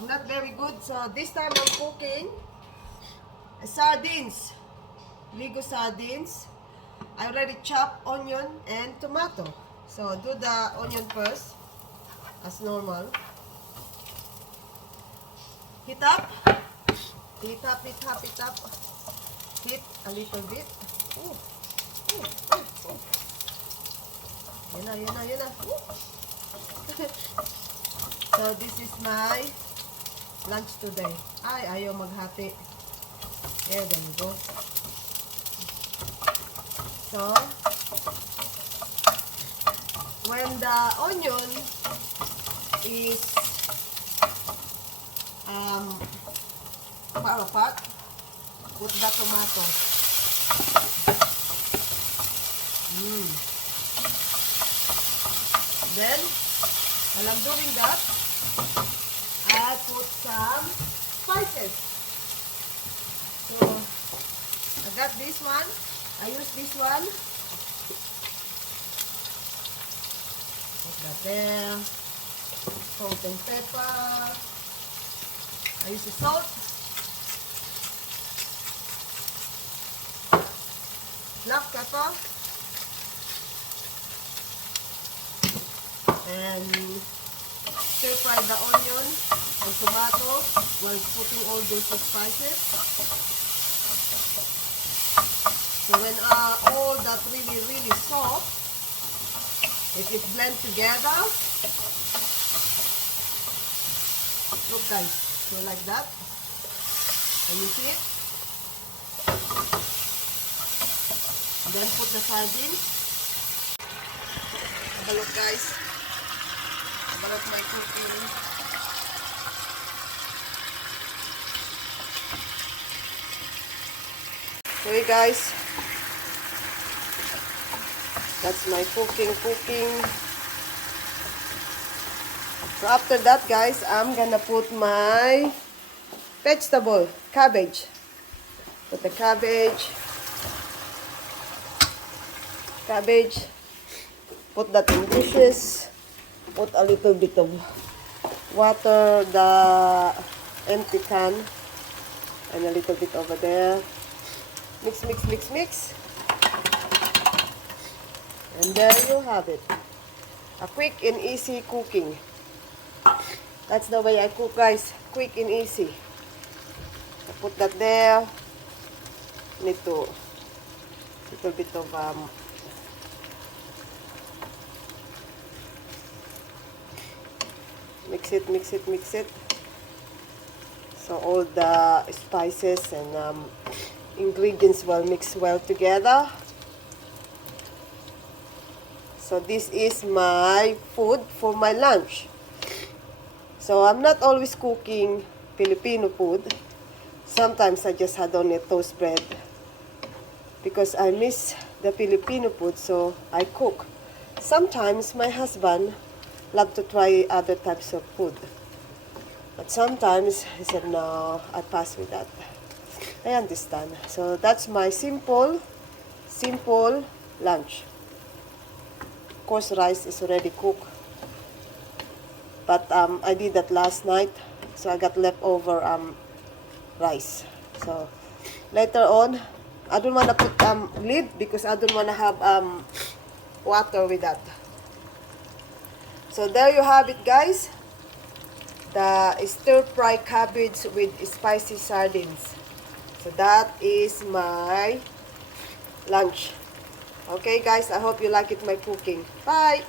I'm not very good, so this time I'm cooking sardines. Ligo sardines. I already chopped onion and tomato. So do the onion first, as normal. Heat up. Heat up, heat up, heat up. Heat a little bit. Ooh. Ooh, ooh, ooh. Yan na, yan na, yan na. So this is my lunch today. Ay, ayaw maghati. There we go. So, when the onion is far apart, put the tomato. Then, while I'm doing that, I put some spices. So, I got this one. I use this one. Put that there. Salt and pepper. I use the salt. Black pepper. And stir fry the onion and tomato while putting all those spices. So when all that really soft, if it blend together, look guys, so like that. Can you see it? Then put the sardines. Have a look guys. Have a look my cooking. Okay guys, that's my cooking. So after that guys, I'm gonna put my vegetable, cabbage. Put the cabbage, put that in dishes, put a little bit of water, the empty can, and a little bit over there. Mix. And there you have it. A quick and easy cooking. That's the way I cook guys. Quick and easy. I put that there. Need to little bit of mix it. So all the spices and ingredients will mix well together. So this is my food for my lunch. So I'm not always cooking Filipino food. Sometimes I just had only toast bread because I miss the Filipino food, so I cook. Sometimes my husband loves to try other types of food, but sometimes he said no, I pass with that. I understand. So that's my simple lunch. Of course, rice is already cooked, but I did that last night, so I got leftover rice. So later on, I don't want to put lid because I don't want to have water with that. So there you have it guys, the stir fry cabbage with spicy sardines. So that is my lunch. Okay guys, I hope you like it, my cooking. Bye!